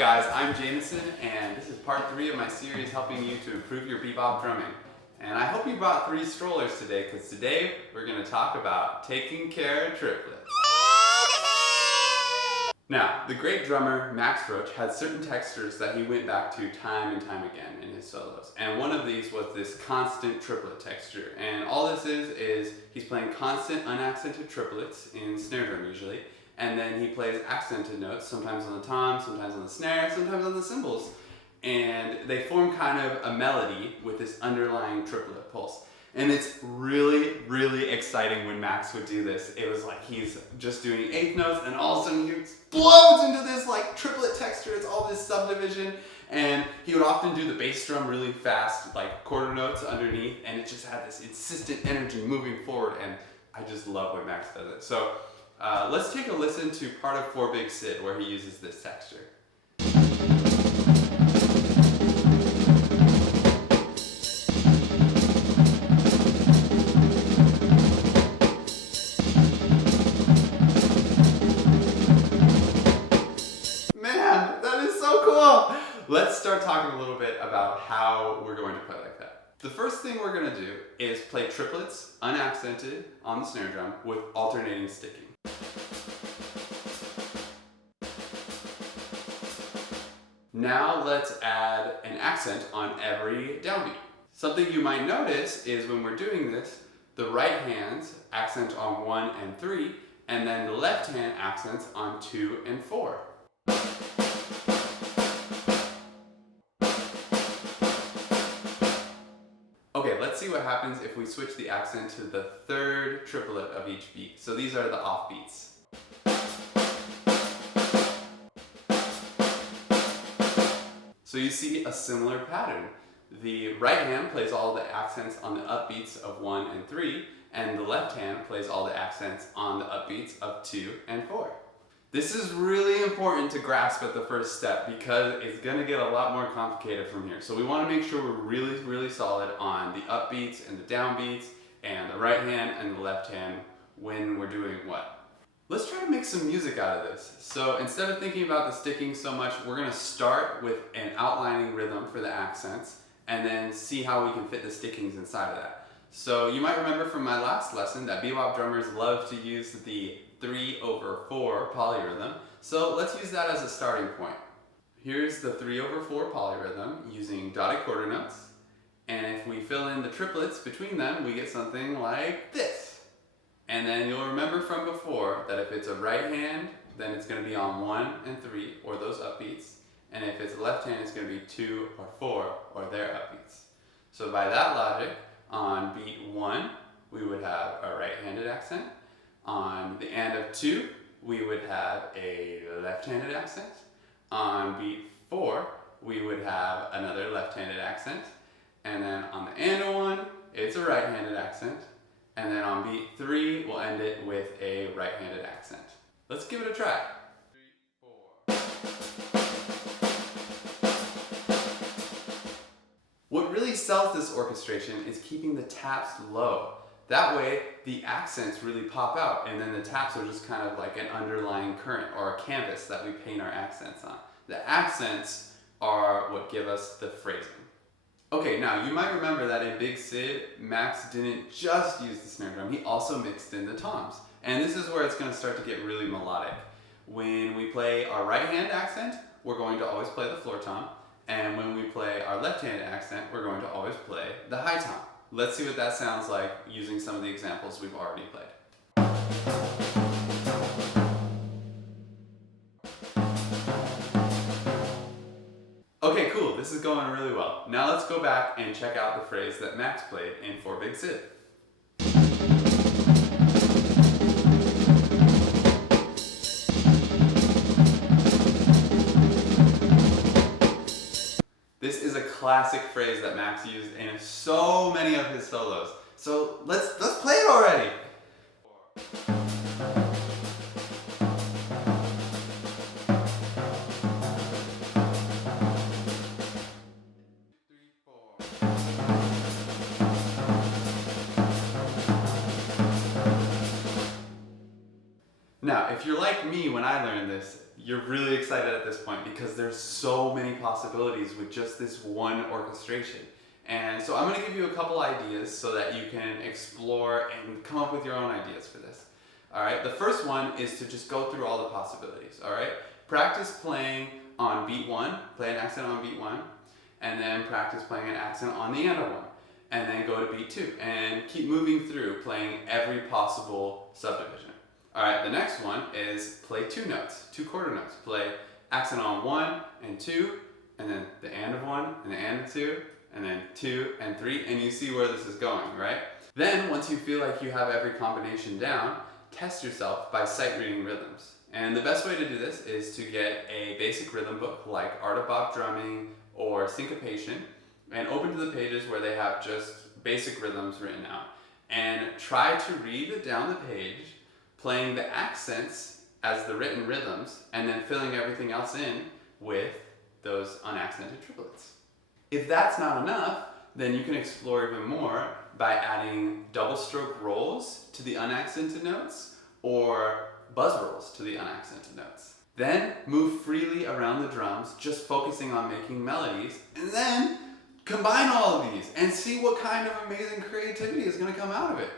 guys? I'm Jameson, and this is part 3 of my series helping you to improve your bebop drumming. And I hope you brought 3 strollers today, because today we're going to talk about taking care of triplets. Now, the great drummer Max Roach had certain textures that he went back to time and time again in his solos. And one of these was this constant triplet texture. And all this is he's playing constant unaccented triplets in snare drum usually. And then he plays accented notes, sometimes on the tom, sometimes on the snare, sometimes on the cymbals. And they form kind of a melody with this underlying triplet pulse. And it's really, really exciting when Max would do this. It was like he's just doing eighth notes and all of a sudden he explodes into this like triplet texture. It's all this subdivision. And he would often do the bass drum really fast, like quarter notes underneath. And it just had this insistent energy moving forward. And I just love when Max does it. So let's take a listen to part of 4 Big Sid where he uses this texture. Man, that is so cool! Let's start talking a little bit about how we're going to play like that. The first thing we're going to do is play triplets, unaccented, on the snare drum with alternating sticking. Now let's add an accent on every downbeat. Something you might notice is when we're doing this, the right hand's accent on 1 and 3, and then the left hand accents on 2 and 4. Okay, let's see what happens if we switch the accent to the 3rd triplet of each beat. So these are the offbeats. So you see a similar pattern. The right hand plays all the accents on the upbeats of 1 and 3, and the left hand plays all the accents on the upbeats of 2 and 4. This is really important to grasp at the first step because it's going to get a lot more complicated from here. So we want to make sure we're really, really solid on the upbeats and the downbeats and the right hand and the left hand when we're doing what. Let's try to make some music out of this. So instead of thinking about the sticking so much, we're going to start with an outlining rhythm for the accents and then see how we can fit the stickings inside of that. So you might remember from my last lesson that bebop drummers love to use the 3/4 polyrhythm. So let's use that as a starting point. Here's the 3/4 polyrhythm using dotted quarter notes. And if we fill in the triplets between them, we get something like this. And then you'll remember from before that if it's a right hand, then it's going to be on 1 and 3, or those upbeats. And if it's a left hand, it's going to be 2 or 4, or their upbeats. So by that logic, on beat 1, we would have a right-handed accent. On the and of 2, we would have a left-handed accent. On beat 4, we would have another left-handed accent. And then on the and of 1, it's a right-handed accent. And then on beat 3, we'll end it with a right-handed accent. Let's give it a try. 3, 4. What really sells this orchestration is keeping the taps low. That way, the accents really pop out, and then the taps are just kind of like an underlying current or a canvas that we paint our accents on. The accents are what give us the phrasing. Okay, now you might remember that in Big Sid, Max didn't just use the snare drum, he also mixed in the toms. And this is where it's going to start to get really melodic. When we play our right hand accent, we're going to always play the floor tom. And when we play our left hand accent, we're going to always play the high tom. Let's see what that sounds like using some of the examples we've already played. Okay, cool, this is going really well. Now let's go back and check out the phrase that Max played in 4 Big Sid. This is a classic phrase that Max used in so many of his solos. So let's play it already. Now, if you're like me when I learned this, you're really excited at this point because there's so many possibilities with just this one orchestration. And so I'm going to give you a couple ideas so that you can explore and come up with your own ideas for this. All right, the first one is to just go through all the possibilities. All right, practice playing on beat 1, play an accent on beat 1, and then practice playing an accent on the end of 1, and then go to beat 2, and keep moving through playing every possible subdivision. All right, the next one is play 2 notes, 2 quarter notes. Play accent on 1 and 2, and then the and of 1 and the and of 2, and then 2 and 3, and you see where this is going, right? Then, once you feel like you have every combination down, test yourself by sight reading rhythms. And the best way to do this is to get a basic rhythm book like Art of Bop Drumming or Syncopation, and open to the pages where they have just basic rhythms written out. And try to read down the page, playing the accents as the written rhythms, and then filling everything else in with those unaccented triplets. If that's not enough, then you can explore even more by adding double stroke rolls to the unaccented notes or buzz rolls to the unaccented notes. Then move freely around the drums, just focusing on making melodies, and then combine all of these and see what kind of amazing creativity is going to come out of it.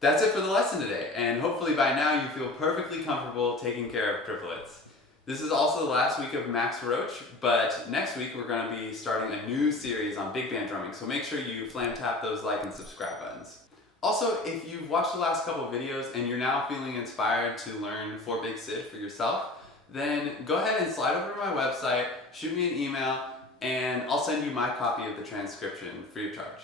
That's it for the lesson today, and hopefully by now you feel perfectly comfortable taking care of triplets. This is also the last week of Max Roach, but next week we're going to be starting a new series on big band drumming, so make sure you flam tap those like and subscribe buttons. Also, if you've watched the last couple of videos and you're now feeling inspired to learn 4-Big Sid for yourself, then go ahead and slide over to my website, shoot me an email, and I'll send you my copy of the transcription free of charge.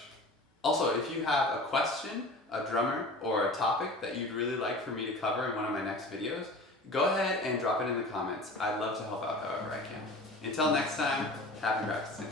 Also, if you have a question, a drummer, or a topic that you'd really like for me to cover in one of my next videos, go ahead and drop it in the comments. I'd love to help out however I can. Until next time, happy practicing.